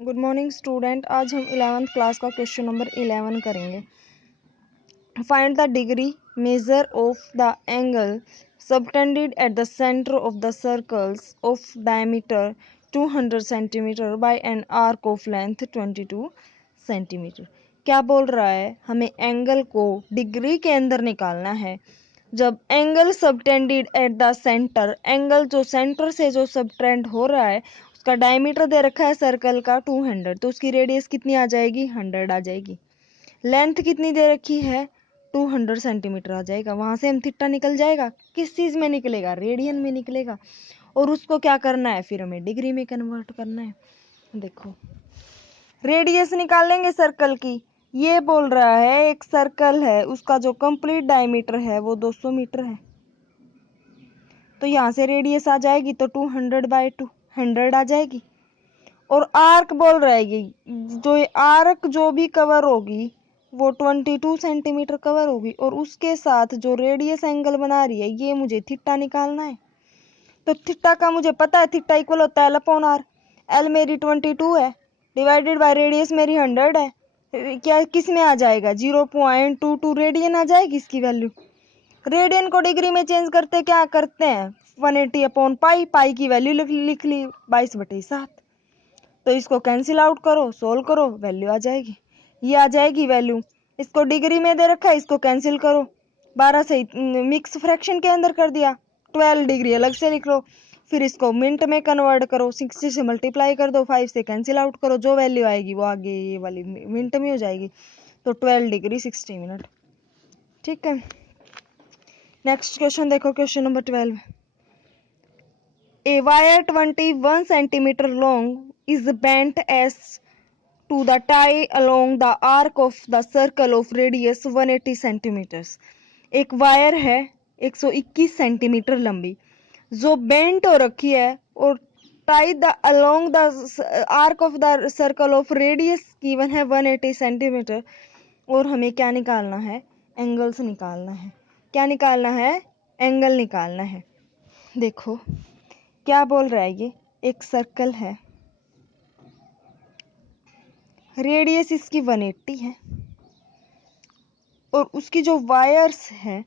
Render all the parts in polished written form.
Good morning student. आज हम 11th class का क्वेश्चन नंबर 11 करेंगे। Find the degree measure of the angle subtended at the centre of the circles of diameter 200 centimetre bye an arc of length 22 centimetre. क्या बोल रहा है? हमें angle को डिग्री के अंदर निकालना है। जब angle subtended at the centre, angle जो सेंटर से जो सबटेंड हो रहा है उसका डायमीटर दे रखा है सर्कल का 200, तो उसकी रेडियस कितनी आ जाएगी? 100 आ जाएगी। लेंथ कितनी दे रखी है? 200 सेंटीमीटर आ जाएगा। वहां से हम थीटा निकल जाएगा। किस चीज में निकलेगा? रेडियन में निकलेगा। और उसको क्या करना है? फिर हमें डिग्री में कन्वर्ट करना है। देखो, रेडियस निकालेंगे सर्कल की। ये बोल रहा है एक सर्कल है, उसका जो कंप्लीट डायमीटर है वो 200 मीटर है, तो यहाँ से रेडियस आ जाएगी तो 200/200 आ जाएगी। और आर्क बोल रहा है ये जो आर्क जो भी कवर होगी वो 22 सेंटीमीटर कवर होगी, और उसके साथ जो रेडियस एंगल बना रही है ये मुझे थीटा निकालना है। तो थीटा का मुझे पता है, थीटा इक्वल होता है L/R। एल मेरी 22 है डिवाइडेड बाय रेडियस मेरी 100 है। क्या किस में आ जाएगा? 0.22 रेडियन आ जाएगी इसकी वैल्यू। रेडियन को डिग्री में चेंज करते क्या करते हैं? 180/पाई, पाई की वैल्यू लिख ली 22/7। तो इसको कैंसिल आउट करो, सोल्व करो, वैल्यू आ जाएगी। ये आ जाएगी वैल्यू। इसको डिग्री में दे रखा है, इसको कैंसिल करो। 12 से मिक्स फ्रैक्शन के अंदर कर दिया, 12 डिग्री अलग से लिख लो। फिर इसको मिनट में कन्वर्ट करो, 60 से मल्टीप्लाई कर दो, 5 से कैंसिल आउट करो, जो वैल्यू आएगी वो आगे ये वाली मिनट में हो जाएगी। तो 12 डिग्री 60 मिनट। ठीक है, नेक्स्ट क्वेश्चन देखो, question number 12। A wire 21 centimeter long is bent as to the tie along the arc of the circle of radius 180 centimeters। एक वायर है 121 सेंटीमीटर लंबी जो बेंट हो रखी है और tie the along the arc of the circle of radius given है 180 centimetre. और हमें क्या निकालना है? एंगल्स निकालना है। क्या निकालना है? एंगल निकालना है। देखो क्या बोल रहा है, ये एक सर्कल है, रेडियस इसकी 180 है, और उसकी जो वायर्स है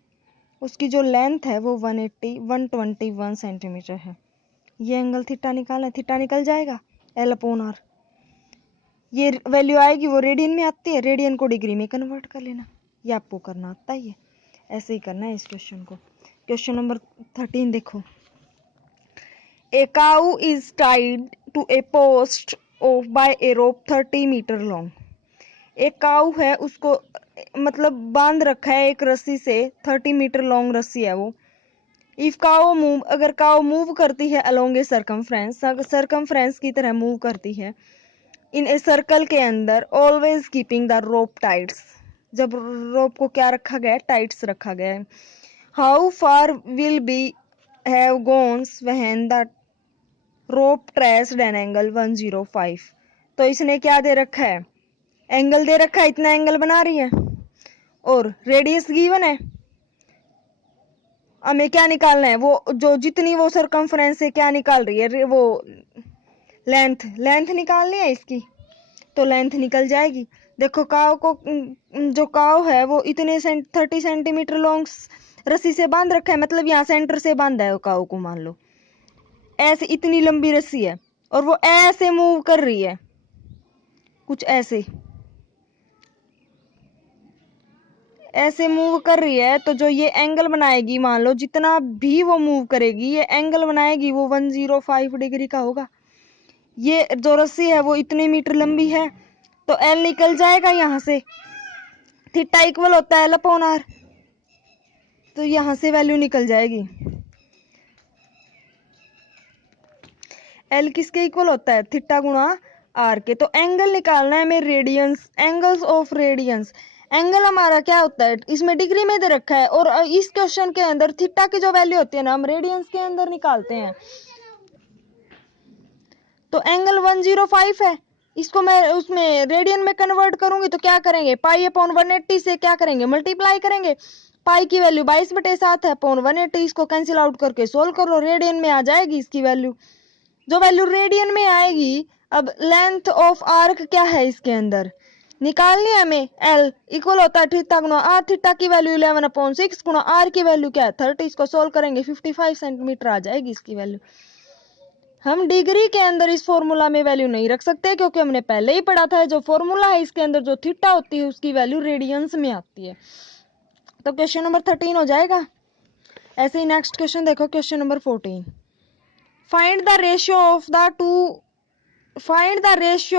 उसकी जो लेंथ है वो 121 सेंटीमीटर है। ये एंगल थीटा निकालना है। थीटा निकल जाएगा L/R। ये वैल्यू आएगी वो रेडियन में आती है, रेडियन को डिग्री में कन्वर्ट कर लेना। ये आपको करना आता ही है, ऐसे ही करना है इस क्वेश्चन को। क्वेश्चन नंबर 13 देखो। A cow is tied to a post of by a rope 30 metre long. एक काऊ है, उसको मतलब बांध रखा है एक रस्सी से, 30 मीटर लॉन्ग रस्सी है वो। इफ काऊ मूव, अगर काऊ मूव करती है अलोंग ए सरकमफ्रेंस की तरह मूव करती है इन ए सर्कल के अंदर, always keeping the rope tights. जब रोप को क्या रखा गया? टाइट्स रखा गया है। How far will be have gones when the rope traced an angle 105। तो इसने क्या दे रखा है? एंगल दे रखा है, इतना एंगल बना रही है और रेडियस गिवन है। हमें क्या निकालना है? वो जो जितनी वो सरकमफ्रेंस से क्या निकाल रही है, वो लेंथ निकालनी है इसकी, तो लेंथ निकल जाएगी। देखो काव को, जो काव है वो इतने 30 सेंटीमीटर लॉन्ग रस्सी से बांध रखा है, मतलब यहाँ सेंटर से बांधा है वो काव को। मान लो ऐसे इतनी लंबी रस्सी है और वो ऐसे मूव कर रही है, कुछ ऐसे मूव कर रही है। तो जो ये एंगल बनाएगी, मान लो जितना भी वो मूव करेगी, ये एंगल बनाएगी वो 105 डिग्री का होगा। ये जो रस्सी है वो इतने मीटर लंबी है, तो एल निकल जाएगा यहाँ से। थीटा इक्वल होता है L/R, तो यहाँ से वैल्यू निकल जाएगी। एल किसके इक्वल होता है? थीटा गुणा आर के। तो एंगल निकालना है हमें radians, angles of radians. Angle हमारा क्या होता है? इसमें डिग्री में दे रखा है, और इस क्वेश्चन के अंदर थीटा की जो वैल्यू होती है ना, हम रेडियंस के अंदर निकालते हैं। तो एंगल 105 है, इसको मैं उसमें रेडियन में कन्वर्ट करूंगी तो क्या करेंगे? पाई/180 से क्या करेंगे? मल्टीप्लाई करेंगे। पाई की वैल्यू 22/7 है, अपॉन 180, इसको कैंसिल आउट करके सोल्व करो, रेडियन में आ जाएगी इसकी वैल्यू। जो वैल्यू रेडियन में आएगी, अब लेंथ ऑफ आर्क क्या है इसके अंदर निकालनी है हमें। एल इक्वल होता है थीटा गुना आर, थीटा की वैल्यू 11/6 गुना आर की वैल्यू क्या है 30। इसको सोल्व करेंगे 55 सेंटीमीटर आ जाएगी इसकी वैल्यू। हम डिग्री के अंदर इस फॉर्मूला में वैल्यू नहीं रख सकते क्योंकि हमने पहले ही पढ़ा था जो फॉर्मूला है इसके अंदर जो थीटा होती है उसकी वैल्यू रेडियंस में आती है। तो क्वेश्चन नंबर 13 हो जाएगा। ऐसे ही नेक्स्ट क्वेश्चन देखो, question number 14। Find the ratio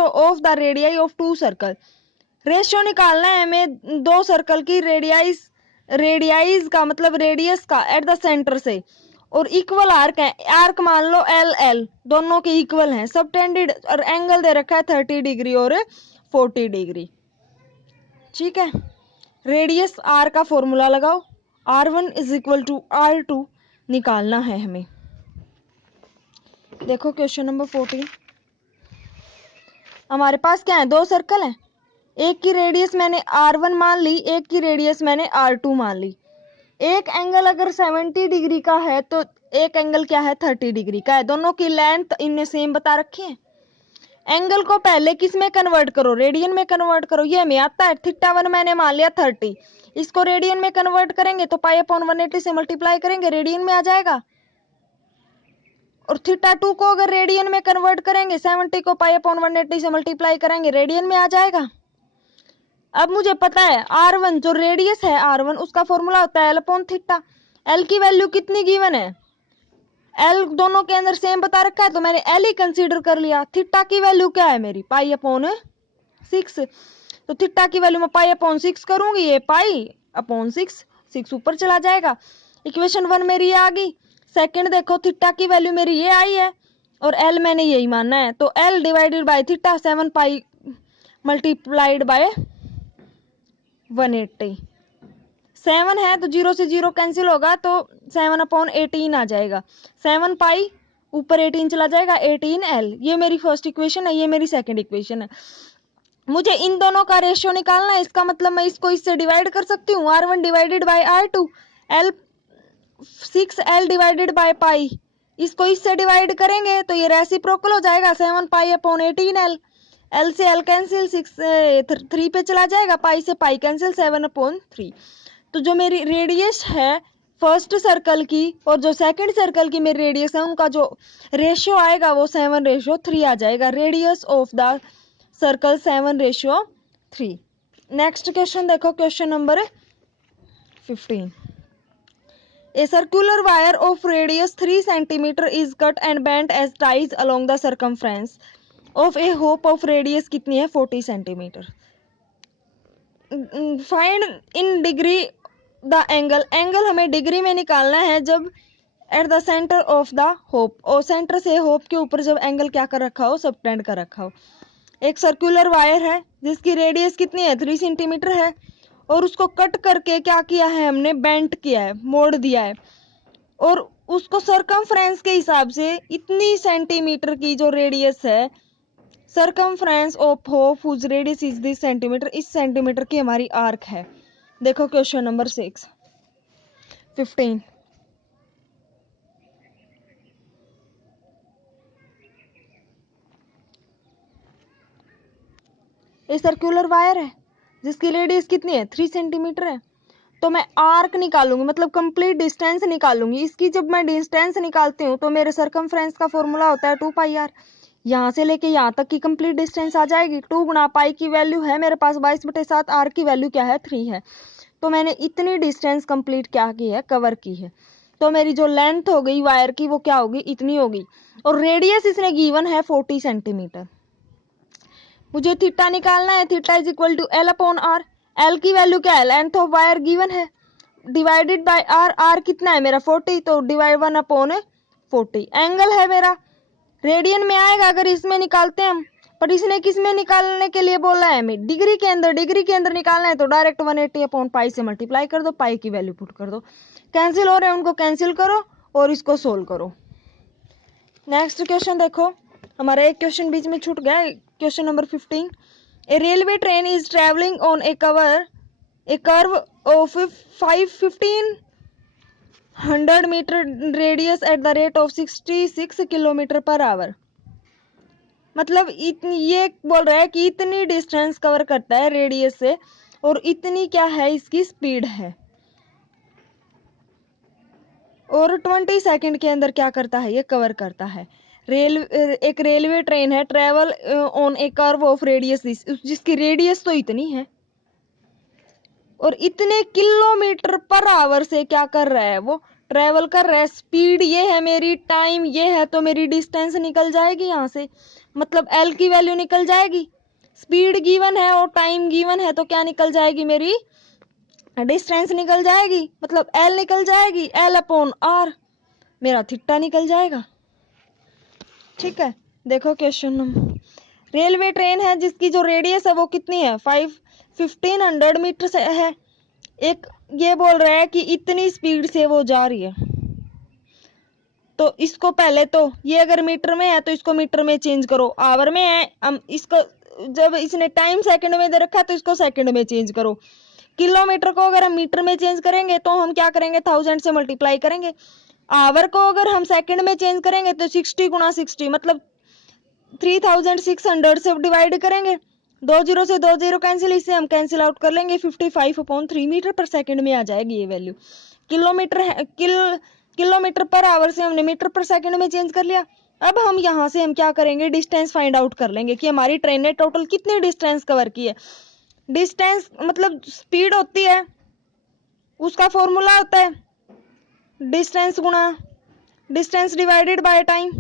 of the radii of two circle. Ratio निकालना है हमें दो सर्कल की रेडियाइज का मतलब रेडियस का एट द सेंटर से, और इक्वल आर्क है। आर्क मान लो एल एल दोनों के इक्वल हैं, सबटेंडेड और एंगल दे रखा है 30 डिग्री और 40 डिग्री। ठीक है, रेडियस आर का फॉर्मूला लगाओ, R1 is equal to R2 निकालना है हमें। देखो क्वेश्चन नंबर 14, हमारे पास क्या है, दो सर्कल हैं, एक की रेडियस मैंने R1 मान ली, एक की रेडियस मैंने R2 मान ली। एक एंगल अगर 70 डिग्री का है तो एक एंगल क्या है 30 डिग्री का है। दोनों की लेंथ इनने सेम बता रखी है। एंगल को पहले किस में कन्वर्ट करो, रेडियन में कन्वर्ट करो। ये हमें आता है θ1 मैंने मान लिया 30, इसको रेडियन में कन्वर्ट करेंगे तो π/180 से मल्टीप्लाई करेंगे रेडियन में आ जाएगा। और θ2 को अगर रेडियन में कन्वर्ट करेंगे 70 को π/180 से मल्टीप्लाई करेंगे रेडियन में आ जाएगा। अब मुझे पता है R1 जो रेडियस है R1 उसका फॉर्मूला होता है L/θ। L की वैल्यू कितनी गिवन है, L दोनों के अंदर सेम बता रखा है तो मैंने L ही कंसीडर कर लिया। थीटा की वैल्यू क्या है मेरी π/6, तो थीटा की वैल्यू मैं π/6 करूंगी, ये π/6 6 ऊपर चला जाएगा। इक्वेशन 1 मेरी ये आ गई। सेकंड देखो, थीटा की वैल्यू मेरी ये आई है और L मैंने यही मानना है, तो L divided by theta 7 pi multiplied by 180। 7 है तो 0 से 0 कैंसिल होगा तो 7/18 आ जाएगा। 7 पाई ऊपर 18 चला जाएगा, 18L। ये मेरी फर्स्ट इक्वेशन है, ये मेरी सेकंड इक्वेशन है। मुझे इन दोनों का रेशियो निकालना है, इसका मतलब मैं इसको इससे डिवाइड कर सकती हूँ, R1 divided by R2, L6L divided by pi. इसको इससे डिवाइड करेंगे तो ये रेसिप्रोकल हो जाएगा 7 पाई/18L। L से L कैंसिल, 3 पे चला जाएगा, पाई से पाई कैंसिल, 7/3। तो जो मेरी रेडियस है फर्स्ट सर्कल की और जो सेकंड सर्कल की मेरी रेडियस है उनका जो रेशियो आएगा वो 7/3 आ जाएगा। Radius of the circle 7/3। Next question देखो, question number 15। A circular wire of radius 3 cm is cut and bent as ties along the circumference of a hoop of radius कितनी है 40 cm। Find in degree the angle। Angle हमें degree में निकालना है जब at the centre of the hope, और centre से hope के ऊपर जब एंगल क्या कर रखा हो, सबटेंड कर रखा हो। एक सर्कुलर वायर है जिसकी रेडियस कितनी है 3 सेंटीमीटर है, और उसको कट करके क्या किया है हमने, बेंट किया है, मोड़ दिया है, और उसको सरकमफ्रेंस के हिसाब से इतनी सेंटीमीटर की जो रेडियस है, circumference of hoop whose radius is this centimetre, इस सेंटीमीटर की हमारी आर्क है। देखो क्वेश्चन नंबर 15। ये सर्कुलर वायर है जिसकी रेडियस कितनी है 3 सेंटीमीटर है, तो मैं आर्क निकालूंगी मतलब कंप्लीट डिस्टेंस निकालूंगी। इसकी जब मैं डिस्टेंस निकालती हूँ तो मेरे सरकमफ्रेंस का फॉर्मूला होता है 2πr। यहाँ से लेके यहाँ तक की कंप्लीट डिस्टेंस आ जाएगी। 2 गुना पाई की वैल्यू है मेरे पास 22/7, आर की वैल्यू क्या है 3 है, तो मैंने इतनी डिस्टेंस कंप्लीट क्या की है, कवर की है। तो मेरी जो लेंथ हो गई वायर की वो क्या होगी, इतनी होगी, और रेडियस इसने गिवन है 40 सेंटीमीटर। मुझे थीटा निकालना है, theta is equal to L/r। L की वैल्यू क्या है, लेंथ ऑफ वायर गिवन है, डिवाइडेड बाय R। R कितना है मेरा 40, तो डिवाइड 1/40। एंगल है मेरा रेडियन में आएगा अगर इसमें निकालते हैं हम, पर इसने किस में निकालने के लिए बोला है हमें, डिग्री के अंदर। डिग्री के अंदर निकालना है तो डायरेक्ट 180/पाई से मल्टीप्लाई कर दो, पाई की वैल्यू पुट कर दो। कैंसिल हो रहे हैं उनको कैंसिल करो और इसको सोल्व करो। नेक्स्ट क्वेश्चन देखो, हमारा एक क्वेश्चन बीच में छूट गया। Question number 15। A railway train is travelling on a curve of 1500 metre radius at the rate of 66 kilometre per hour. मतलब इतनी, ये बोल रहा है कि इतनी डिस्टेंस कवर करता है रेडियस से, और इतनी क्या है इसकी स्पीड है, और 20 सेकंड के अंदर क्या करता है, ये कवर करता है। एक रेलवे ट्रेन है, travel on a curve of radius this, जिसकी रेडियस तो इतनी है, और इतने किलोमीटर पर आवर से क्या कर रहा है, वो ट्रेवल कर रहा है। स्पीड ये है मेरी, टाइम ये है, तो मेरी डिस्टेंस निकल जाएगी यहाँ से, मतलब एल की वैल्यू निकल जाएगी। स्पीड गिवन है और टाइम गिवन है, तो क्या निकल जाएगी, मेरी डिस्टेंस निकल जाएगी, मतलब एल निकल जाएगी, एल अपॉन आर, मेरा थीटा निकल जाएगा। ठीक है, देखो क्वेश्चन नंबर, रेलवे ट्रेन है जिसकी जो रेडियस है वो कितनी है, 1500 मीटर से है। एक ये बोल रहा है कि इतनी स्पीड से वो जा रही है, तो इसको पहले तो ये अगर मीटर में है तो इसको मीटर में चेंज करो, आवर में है, हम इसको जब इसने टाइम सेकंड में दे रखा है तो इसको सेकंड में चेंज करो। किलोमीटर को अगर हम मीटर में चेंज करेंगे तो हम क्या करेंगे, 1000 से मल्टीप्लाई करेंगे। आवर को अगर हम सेकंड में चेंज करेंगे तो 60 गुणा 60, मतलब 3600 से डिवाइड करेंगे। 2 जीरो से 2 जीरो कैंसिल, इससे हम कैंसिल आउट कर लेंगे, 55/3 मीटर पर सेकंड में आ जाएगी ये वैल्यू। किलोमीटर है, किलोमीटर पर आवर से हमने मीटर पर सेकंड में चेंज कर लिया। अब हम यहाँ से हम क्या करेंगे, डिस्टेंस फाइंड आउट कर लेंगे कि हमारी ट्रेन ने टोटल कितनी डिस्टेंस कवर की है। डिस्टेंस मतलब स्पीड होती है, उसका फॉर्मूला होता है डिस्टेंस गुणा डिस्टेंस डिवाइडेड बाय टाइम।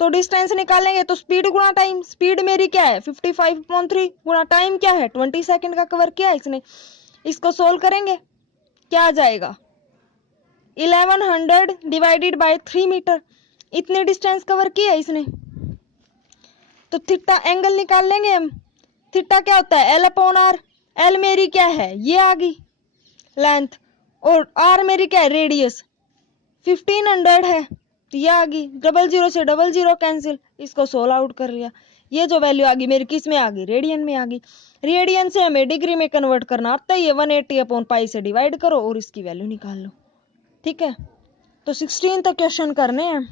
तो डिस्टेंस निकालेंगे तो स्पीड गुणा टाइम, स्पीड मेरी क्या है 55/3 गुणा टाइम क्या है 20 सेकंड का कवर किया इसने। इसको सोल्व करेंगे, क्या आ जाएगा, 1100 डिवाइडेड बाय 3 मीटर, इतनी डिस्टेंस कवर की है इसने। तो थीटा एंगल निकाल लेंगे हम, थीटा क्या होता है, एल अपॉन आर। एल मेरी क्या है, ये आ गई लेंथ, और आर मेरी क्या है, रेडियस। 1500 है तो ये आ गई, 00 से 00 कैंसिल, इसको सोल्व आउट कर लिया। ये जो वैल्यू आ गई मेरी किस में आ गई, रेडियन में आ गई। रेडियन से हमें डिग्री में कन्वर्ट करना आता है, ये 180/π से डिवाइड करो और इसकी वैल्यू निकाल लो। ठीक है, तो 16 तक क्वेश्चन करने हैं।